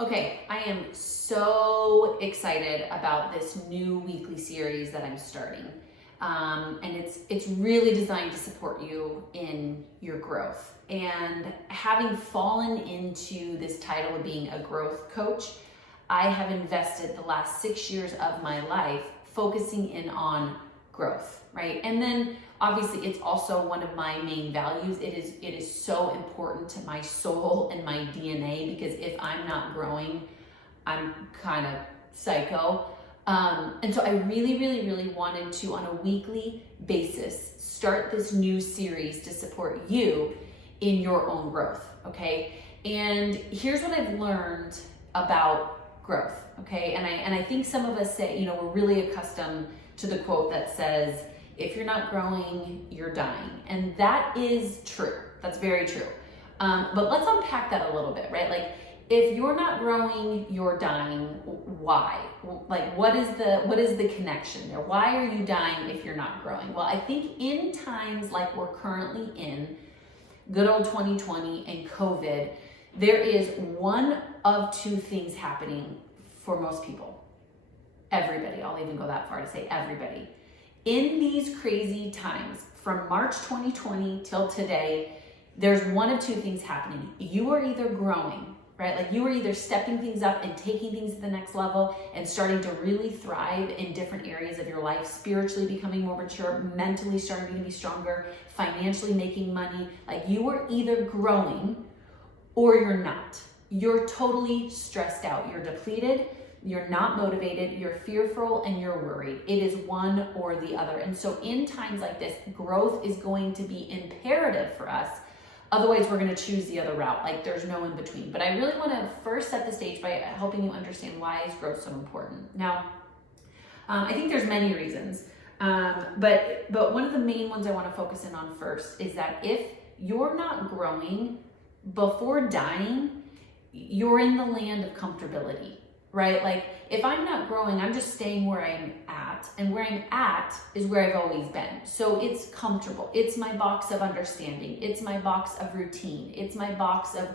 Okay, I am so excited about this new weekly series that I'm starting. And it's really designed to support you in your growth. And having fallen into this title of being a growth coach, I have invested the last 6 years of my life focusing in on growth, right? And then obviously it's also one of my main values. It is so important to my soul and my DNA, because if I'm not growing, I'm kind of psycho. And so I really wanted to, on a weekly basis, start this new series to support you in your own growth, okay? And here's what I've learned about growth, okay? And I think some of us say, we're really accustomed to the quote that says, if you're not growing, you're dying. And that is true. That's very true. But let's unpack that a little bit, right? Like, if you're not growing, you're dying. Why? Like, what is the connection there? Why are you dying if you're not growing? Well, I think in times like we're currently in, good old 2020 and COVID, there is one of two things happening for most people. Everybody, I'll even go that far to say everybody. In these crazy times, from March 2020 till today, there's one of two things happening. You are either growing, right? Like, you are either stepping things up and taking things to the next level and starting to really thrive in different areas of your life, spiritually becoming more mature, mentally starting to be stronger, financially making money. Like, you are either growing or you're not. You're totally stressed out. You're depleted. You're not motivated, you're fearful, and you're worried. It is one or the other. And so in times like this, growth is going to be imperative for us. Otherwise, we're going to choose the other route. Like, there's no in between. But I really want to first set the stage by helping you understand why is growth so important. Now, I think there's many reasons. But one of the main ones I want to focus in on first is that if you're not growing before dying, you're in the land of comfortability. Right? Like, if I'm not growing, I'm just staying where I'm at, and where I'm at is where I've always been. So it's comfortable. It's my box of understanding. It's my box of routine. It's my box of,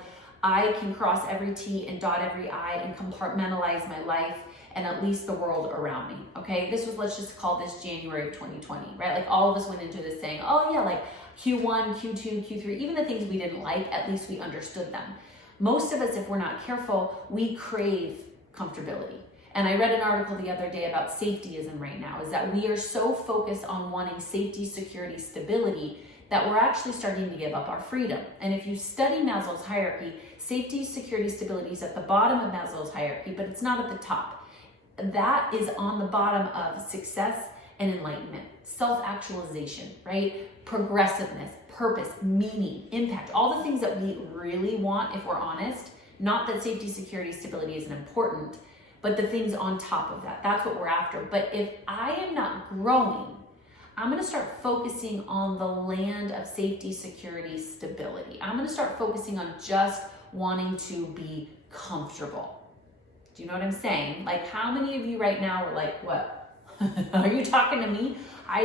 I can cross every T and dot every I and compartmentalize my life and at least the world around me. Okay. This was, let's just call this January of 2020, right? Like, all of us went into this saying, oh yeah, like Q1, Q2, Q3, even the things we didn't like, at least we understood them. Most of us, if we're not careful, we crave comfortability. And I read an article the other day about safetyism right now, is that we are so focused on wanting safety, security, stability, that we're actually starting to give up our freedom. And if you study Maslow's hierarchy, safety, security, stability is at the bottom of Maslow's hierarchy, but it's not at the top. That is on the bottom of success and enlightenment, self-actualization, right? Progressiveness, purpose, meaning, impact, all the things that we really want if we're honest. Not that safety, security, stability isn't important, but the things on top of that, that's what we're after. But if I am not growing, I'm going to start focusing on the land of safety, security, stability. I'm going to start focusing on just wanting to be comfortable. Do you know what I'm saying? Like, how many of you right now are like, what? Are you talking to me? I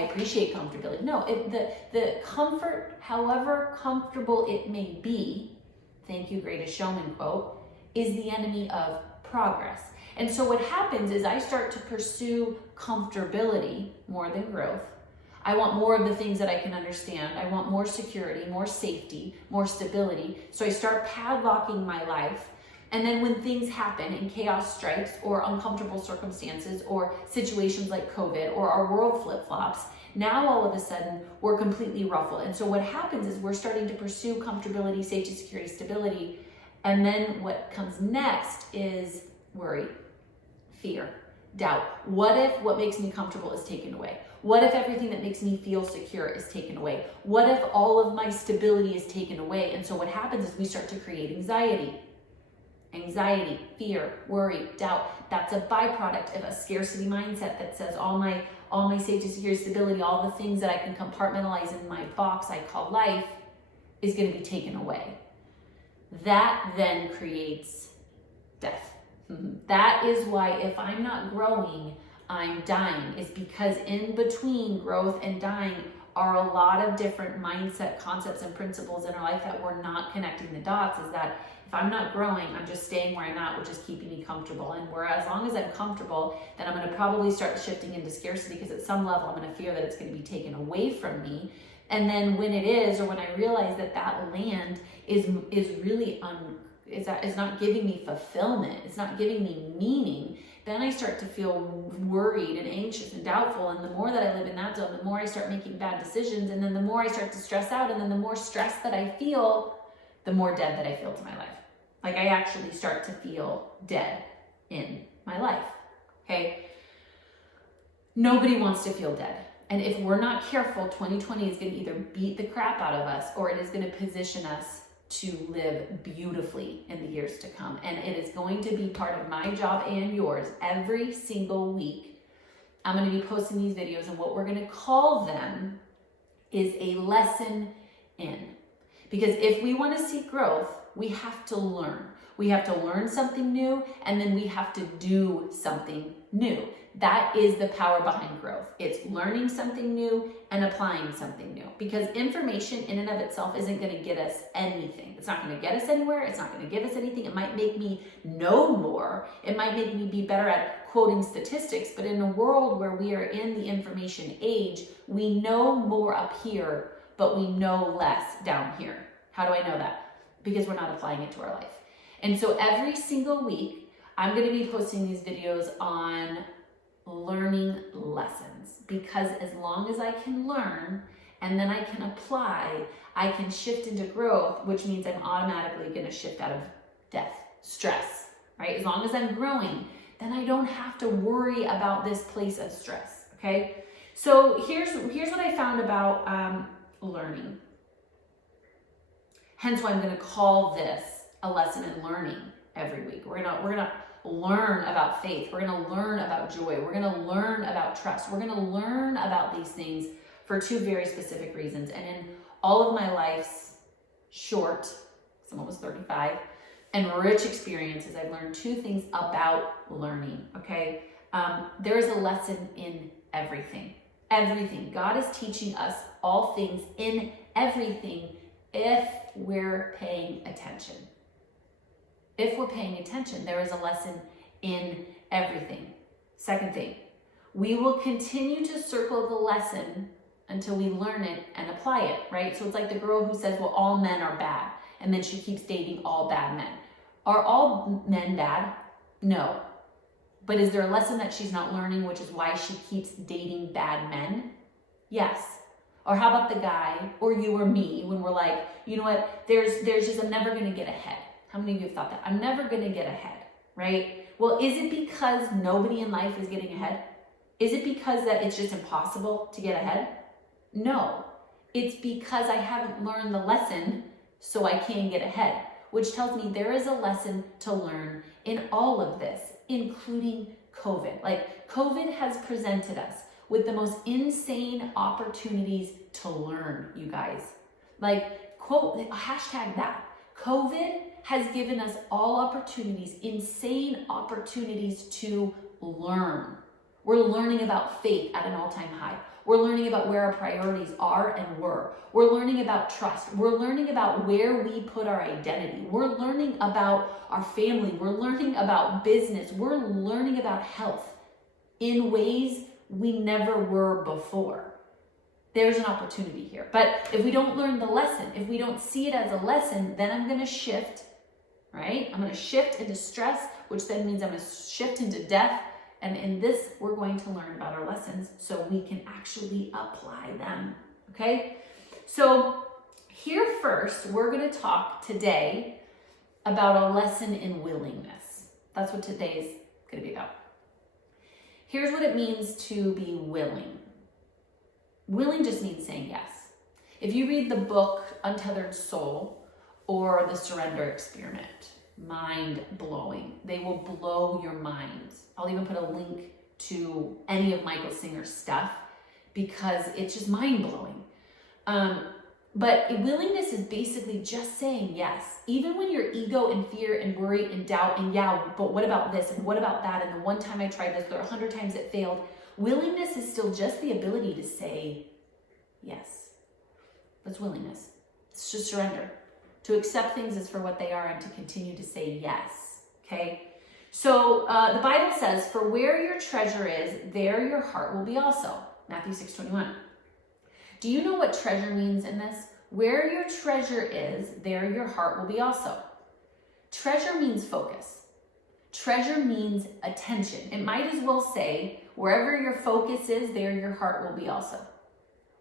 appreciate comfortability. No, the comfort, however comfortable it may be, thank you, Greatest Showman quote, is the enemy of progress. And so what happens is I start to pursue comfortability more than growth. I want more of the things that I can understand. I want more security, more safety, more stability. So I start padlocking my life. And then when things happen and chaos strikes, or uncomfortable circumstances, or situations like COVID, or our world flip-flops, now all of a sudden we're completely ruffled. And so what happens is we're starting to pursue comfortability, safety, security, stability. And then what comes next is worry, fear, doubt. What if what makes me comfortable is taken away? What if everything that makes me feel secure is taken away? What if all of my stability is taken away? And so what happens is we start to create anxiety. Anxiety, fear, worry, doubt. That's a byproduct of a scarcity mindset that says all my safety, security, stability, all the things that I can compartmentalize in my box I call life is going to be taken away. That then creates death. That is why if I'm not growing, I'm dying, is because in between growth and dying are a lot of different mindset concepts and principles in our life that we're not connecting the dots. Is that if I'm not growing, I'm just staying where I'm at, which is keeping me comfortable. And as long as I'm comfortable, then I'm going to probably start shifting into scarcity, because at some level I'm going to fear that it's going to be taken away from me. And then when it is, or when I realize that that land is really is not giving me fulfillment, it's not giving me meaning, then I start to feel worried and anxious and doubtful. And the more that I live in that zone, the more I start making bad decisions. And then the more I start to stress out. And then the more stress that I feel, the more dead that I feel to my life. Like I actually start to feel dead in my life. Okay? Nobody wants to feel dead. And if we're not careful, 2020 is going to either beat the crap out of us, or it is going to position us to live beautifully in the years to come. And it is going to be part of my job and yours every single week. I'm going to be posting these videos, and what we're going to call them is a lesson in. Because if we want to see growth, we have to learn. We have to learn something new, and then we have to do something new. That is the power behind growth. It's learning something new and applying something new. Because information in and of itself isn't going to get us anything. It's not going to get us anywhere. It's not going to give us anything. It might make me know more. It might make me be better at quoting statistics. But in a world where we are in the information age, we know more up here, but we know less down here. How do I know that? Because we're not applying it to our life. And so every single week, I'm going to be posting these videos on learning lessons, because as long as I can learn and then I can apply, I can shift into growth, which means I'm automatically going to shift out of death, stress, right? As long as I'm growing, then I don't have to worry about this place of stress, okay? So here's what I found about learning. Hence why I'm going to call this a lesson in learning every week. We're gonna learn about faith. We're going to learn about joy. We're going to learn about trust. We're going to learn about these things for two very specific reasons. And in all of my life's short, I'm almost 35, and rich experiences, I've learned two things about learning, okay? There is a lesson in everything. Everything. God is teaching us all things in everything if we're paying attention. If we're paying attention, there is a lesson in everything. Second thing, we will continue to circle the lesson until we learn it and apply it, right? So it's like the girl who says, well, all men are bad, and then she keeps dating all bad men. Are all men bad? No. But is there a lesson that she's not learning, which is why she keeps dating bad men? Yes. Or how about the guy, or you or me, when we're like, you know what, there's just, I'm never gonna get ahead. How many of you have thought that? I'm never gonna get ahead, right? Well, is it because nobody in life is getting ahead? Is it because that it's just impossible to get ahead? No, it's because I haven't learned the lesson, so I can't get ahead, which tells me there is a lesson to learn in all of this, including COVID. Like, COVID has presented us with the most insane opportunities to learn, you guys. Like, quote, hashtag that. COVID has given us all opportunities, insane opportunities to learn. We're learning about faith at an all-time high. We're learning about where our priorities are and were. We're learning about trust. We're learning about where we put our identity. We're learning about our family. We're learning about business. We're learning about health in ways we never were before. There's an opportunity here. But if we don't learn the lesson, if we don't see it as a lesson, then I'm going to shift, right? I'm going to shift into stress, which then means I'm going to shift into death. And in this, we're going to learn about our lessons so we can actually apply them, okay? So here first, we're going to talk today about a lesson in willingness. That's what today is going to be about. Here's what it means to be willing. Willing just means saying yes. If you read the book Untethered Soul or The Surrender Experiment, mind-blowing. They will blow your mind. I'll even put a link to any of Michael Singer's stuff because it's just mind-blowing. But willingness is basically just saying yes. Even when your ego and fear and worry and doubt and yeah, but what about this and what about that? And the one time I tried this, there 100 times it failed. Willingness is still just the ability to say yes. That's willingness. It's just surrender. To accept things as for what they are and to continue to say yes, okay? So the Bible says, for where your treasure is, there your heart will be also. Matthew 6:21. Do you know what treasure means in this? Where your treasure is, there your heart will be also. Treasure means focus. Treasure means attention. It might as well say, wherever your focus is, there your heart will be also.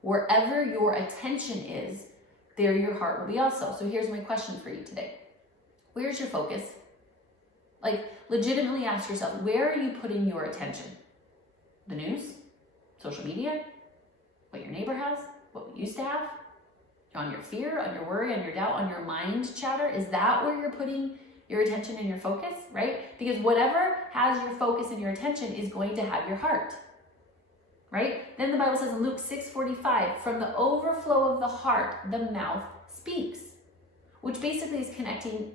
Wherever your attention is, there your heart will be also. So here's my question for you today. Where's your focus? Like, legitimately ask yourself, where are you putting your attention? The news? Social media? What your neighbor has? What we used to have? On your fear, on your worry, on your doubt, on your mind chatter? Is that where you're putting your attention and your focus, right? Because whatever has your focus and your attention is going to have your heart, right? Then the Bible says in Luke 6:45, from the overflow of the heart, the mouth speaks, which basically is connecting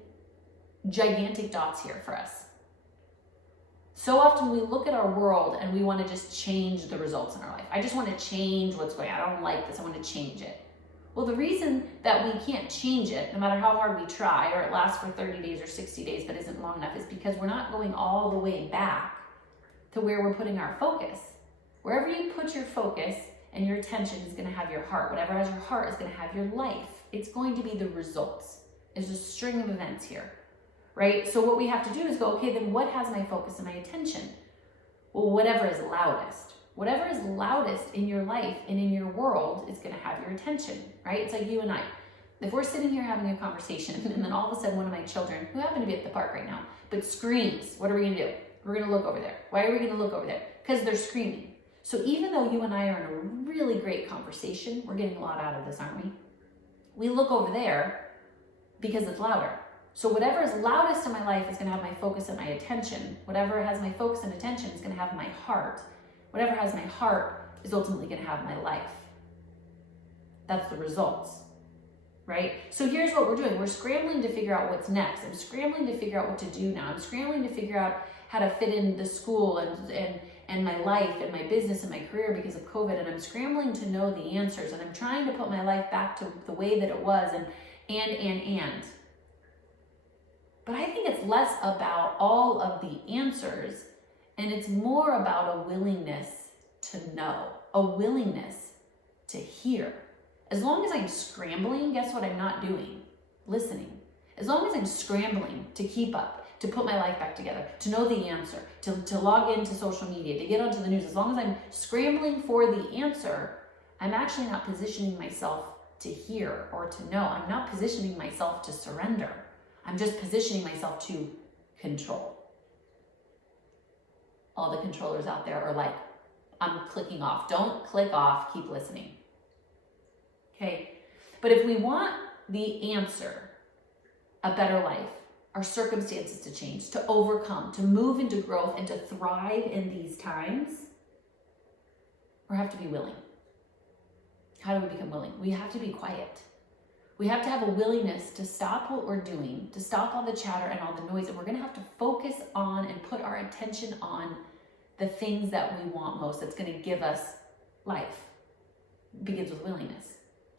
gigantic dots here for us. So often we look at our world and we want to just change the results in our life. I just want to change what's going on. I don't like this. I want to change it. Well, the reason that we can't change it, no matter how hard we try, or it lasts for 30 days or 60 days but isn't long enough, is because we're not going all the way back to where we're putting our focus. Wherever you put your focus and your attention is going to have your heart. Whatever has your heart is going to have your life. It's going to be the results. It's a string of events here, right? So what we have to do is go, okay, then what has my focus and my attention? Well, whatever is loudest. Whatever is loudest in your life and in your world is going to have your attention, right? It's like you and I. If we're sitting here having a conversation and then all of a sudden one of my children, who happen to be at the park right now, but screams, what are we going to do? We're going to look over there. Why are we going to look over there? Because they're screaming. So even though you and I are in a really great conversation, we're getting a lot out of this, aren't we? We look over there because it's louder. So whatever is loudest in my life is going to have my focus and my attention. Whatever has my focus and attention is going to have my heart. Whatever has my heart is ultimately going to have my life. That's the results, right? So here's what we're doing. We're scrambling to figure out what's next. I'm scrambling to figure out what to do now. I'm scrambling to figure out how to fit in the school and my life and my business and my career because of COVID. And I'm scrambling to know the answers. And I'm trying to put my life back to the way that it was and. But I think it's less about all of the answers and it's more about a willingness to know, a willingness to hear. As long as I'm scrambling, guess what I'm not doing? Listening. As long as I'm scrambling to keep up, to put my life back together, to know the answer, to log into social media, to get onto the news, as long as I'm scrambling for the answer, I'm actually not positioning myself to hear or to know. I'm not positioning myself to surrender. I'm just positioning myself to control. All the controllers out there are like, I'm clicking off. Don't click off, keep listening. Okay, but if we want the answer, a better life, our circumstances to change, to overcome, to move into growth, and to thrive in these times, we have to be willing. How do we become willing? We have to be quiet. We have to have a willingness to stop what we're doing, to stop all the chatter and all the noise, and we're going to have to focus on and put our attention on the things that we want most, that's going to give us life. It begins with willingness.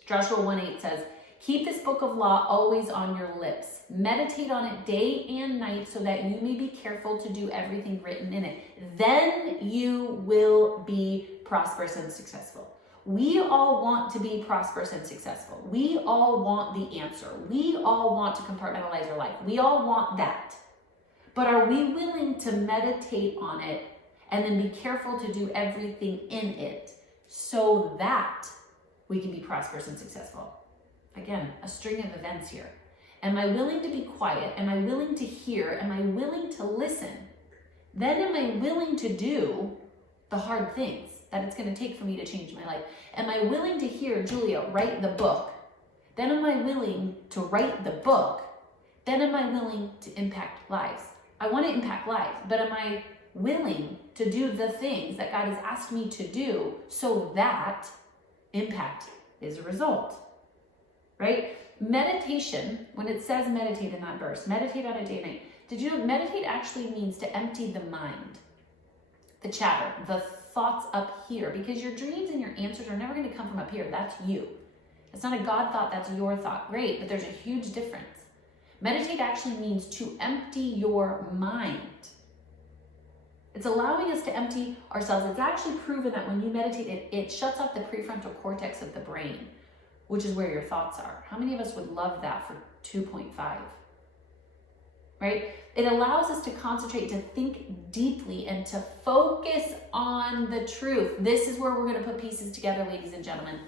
Joshua 1:8 says, keep this book of law always on your lips. Meditate on it day and night so that you may be careful to do everything written in it. Then you will be prosperous and successful. We all want to be prosperous and successful. We all want the answer. We all want to compartmentalize our life. We all want that. But are we willing to meditate on it and then be careful to do everything in it so that we can be prosperous and successful? Again, a string of events here. Am I willing to be quiet? Am I willing to hear? Am I willing to listen? Then am I willing to do the hard things that it's going to take for me to change my life? Am I willing to hear Julia write the book? Then am I willing to write the book? Then am I willing to impact lives? I want to impact lives, but am I willing to do the things that God has asked me to do so that impact is a result? Right? Meditation, when it says meditate in that verse, meditate on it day and night. Did you know meditate actually means to empty the mind, the chatter, the thoughts up here, because your dreams and your answers are never going to come from up here. That's you. It's not a God thought, that's your thought. Great, but there's a huge difference. Meditate actually means to empty your mind. It's allowing us to empty ourselves. It's actually proven that when you meditate, it shuts off the prefrontal cortex of the brain, which is where your thoughts are. How many of us would love that for 2.5? Right? It allows us to concentrate, to think deeply, and to focus on the truth. This is where we're going to put pieces together, ladies and gentlemen.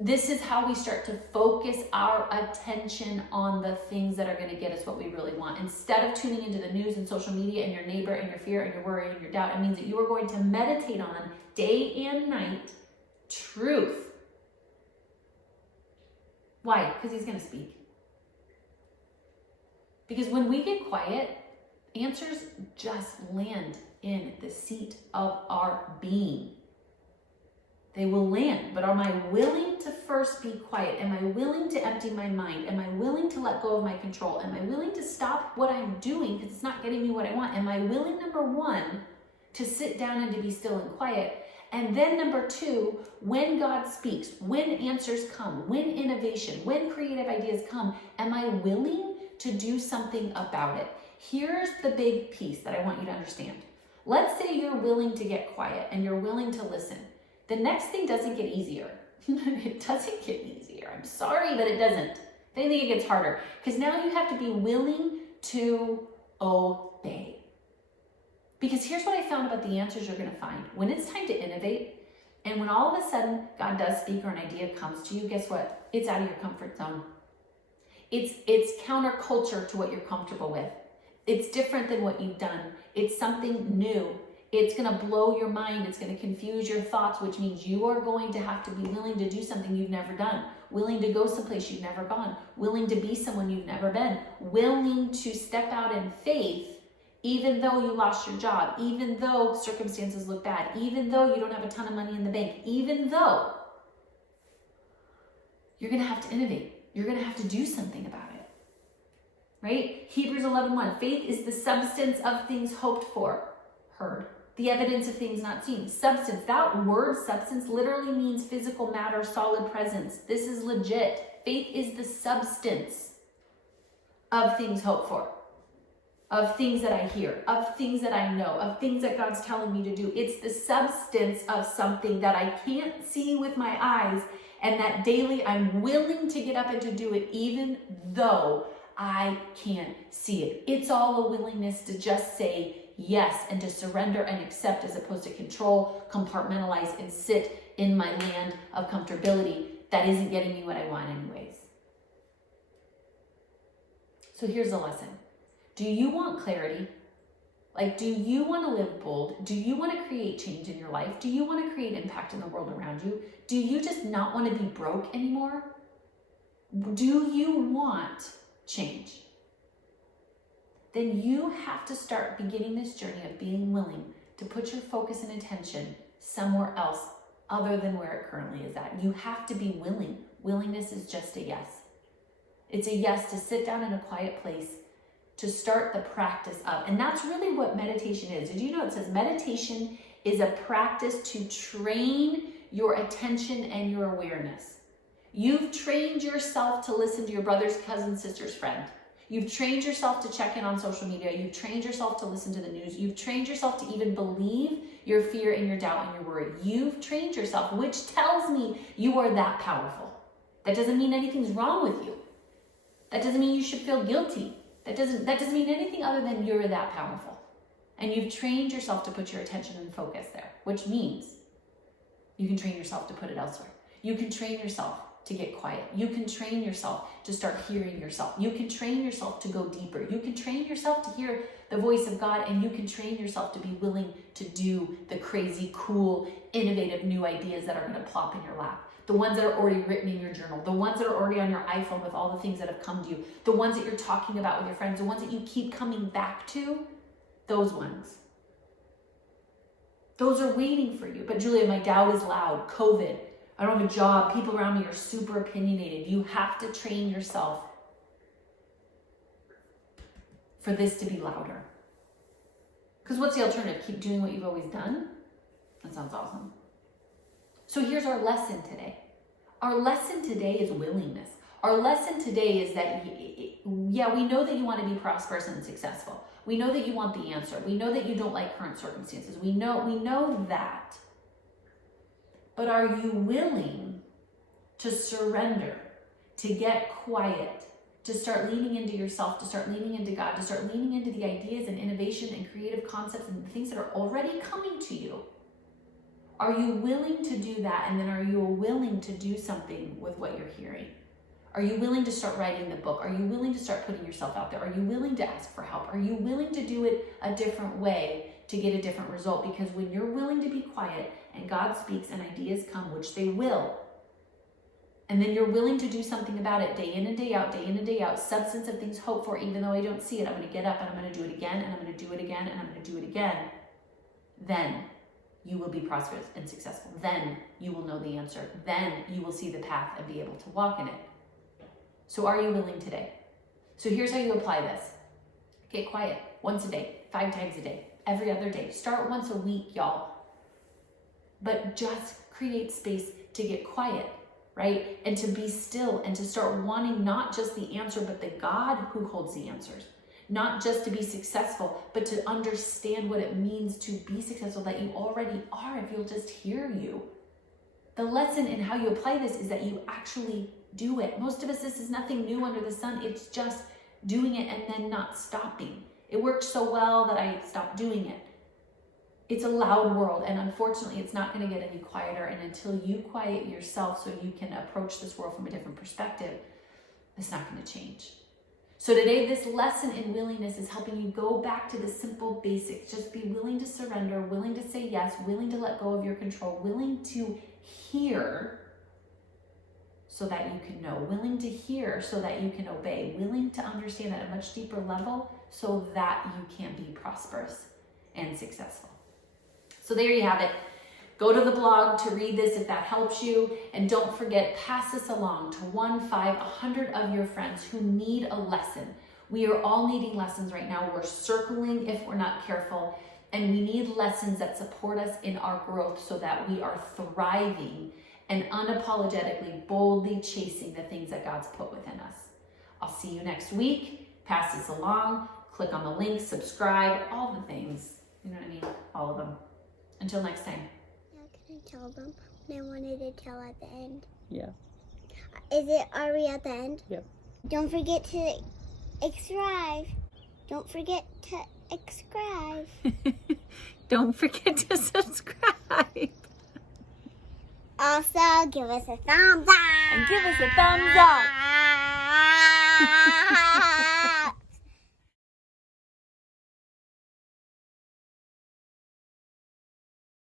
This is how we start to focus our attention on the things that are going to get us what we really want. Instead of tuning into the news and social media and your neighbor and your fear and your worry and your doubt, it means that you are going to meditate on day and night truth. Why? Because he's going to speak. Because when we get quiet, answers just land in the seat of our being. They will land, but am I willing to first be quiet? Am I willing to empty my mind? Am I willing to let go of my control? Am I willing to stop what I'm doing because it's not getting me what I want? Am I willing, number one, to sit down and to be still and quiet? And then number two, when God speaks, when answers come, when innovation, when creative ideas come, am I willing to do something about it? Here's the big piece that I want you to understand. Let's say you're willing to get quiet and you're willing to listen. The next thing doesn't get easier. It doesn't get easier. I'm sorry, but it doesn't. If anything, it gets harder. Because now you have to be willing to obey. Because here's what I found about the answers you're going to find. When it's time to innovate, and when all of a sudden God does speak or an idea comes to you, guess what? It's out of your comfort zone. It's counterculture to what you're comfortable with. It's different than what you've done. It's something new. It's going to blow your mind. It's going to confuse your thoughts, which means you are going to have to be willing to do something you've never done, willing to go someplace you've never gone, willing to be someone you've never been, willing to step out in faith, even though you lost your job, even though circumstances look bad, even though you don't have a ton of money in the bank, even though you're going to have to innovate. You're going to have to do something about it, right? Hebrews 11:1, faith is the substance of things hoped for, heard. The evidence of things not seen. Substance, that word substance literally means physical matter, solid presence. This is legit. Faith is the substance of things hoped for, of things that I hear, of things that I know, of things that God's telling me to do. It's the substance of something that I can't see with my eyes, and that daily I'm willing to get up and to do it even though I can't see it. It's all a willingness to just say yes and to surrender and accept, as opposed to control, compartmentalize, and sit in my land of comfortability that isn't getting me what I want anyways. So here's the lesson. Do you want clarity? Do you want to live bold? Do you want to create change in your life? Do you want to create impact in the world around you? Do you just not want to be broke anymore? Do you want change? Then you have to start beginning this journey of being willing to put your focus and attention somewhere else other than where it currently is at. You have to be willing. Willingness is just a yes. It's a yes to sit down in a quiet place, to start the practice of. And that's really what meditation is. Did you know it says meditation is a practice to train your attention and your awareness. You've trained yourself to listen to your brother's, cousin, sister's friend. You've trained yourself to check in on social media. You've trained yourself to listen to the news. You've trained yourself to even believe your fear and your doubt and your worry. You've trained yourself, which tells me you are that powerful. That doesn't mean anything's wrong with you. That doesn't mean you should feel guilty. That doesn't mean anything other than you're that powerful. And you've trained yourself to put your attention and focus there, which means you can train yourself to put it elsewhere. You can train yourself to get quiet. You can train yourself to start hearing yourself. You can train yourself to go deeper. You can train yourself to hear the voice of God, and you can train yourself to be willing to do the crazy, cool, innovative new ideas that are going to plop in your lap. The ones that are already written in your journal, the ones that are already on your iPhone with all the things that have come to you, the ones that you're talking about with your friends, the ones that you keep coming back to, those ones. Those are waiting for you. But Julia, my doubt is loud. COVID. I don't have a job. People around me are super opinionated. You have to train yourself for this to be louder. Because what's the alternative? Keep doing what you've always done? That sounds awesome. So here's our lesson today. Our lesson today is willingness. Our lesson today is that, yeah, we know that you want to be prosperous and successful. We know that you want the answer. We know that you don't like current circumstances. We know that. But are you willing to surrender, to get quiet, to start leaning into yourself, to start leaning into God, to start leaning into the ideas and innovation and creative concepts and the things that are already coming to you? Are you willing to do that? And then are you willing to do something with what you're hearing? Are you willing to start writing the book? Are you willing to start putting yourself out there? Are you willing to ask for help? Are you willing to do it a different way to get a different result? Because when you're willing to be quiet and God speaks and ideas come, which they will, and then you're willing to do something about it day in and day out, day in and day out, substance of things hoped for, even though I don't see it, I'm going to get up and I'm going to do it again, and I'm going to do it again, and I'm going to do it again, then you will be prosperous and successful. Then you will know the answer. Then you will see the path and be able to walk in it. So are you willing today? So here's how you apply this. Get quiet once a day, 5 times a day, every other day. Start once a week, y'all. But just create space to get quiet, right? And to be still and to start wanting not just the answer, but the God who holds the answers. Not just to be successful, but to understand what it means to be successful, that you already are if you'll just hear you. The lesson in how you apply this is that you actually do it. Most of us, this is nothing new under the sun. It's just doing it and then not stopping. It worked so well that I stopped doing it. It's a loud world, and unfortunately, it's not going to get any quieter. And until you quiet yourself so you can approach this world from a different perspective, it's not going to change. So today, this lesson in willingness is helping you go back to the simple basics. Just be willing to surrender, willing to say yes, willing to let go of your control, willing to hear so that you can know, willing to hear so that you can obey, willing to understand at a much deeper level so that you can be prosperous and successful. So there you have it. Go to the blog to read this if that helps you. And don't forget, pass this along to 1, 5, 100 of your friends who need a lesson. We are all needing lessons right now. We're circling if we're not careful. And we need lessons that support us in our growth so that we are thriving and unapologetically, boldly chasing the things that God's put within us. I'll see you next week. Pass this along. Click on the link, subscribe, all the things. You know what I mean? All of them. Until next time. Can I tell them what I wanted to tell at the end? Yeah. Are we at the end? Yep. Don't forget to subscribe. Don't forget to subscribe. Don't forget to subscribe. Also, give us a thumbs up. And give us a thumbs up.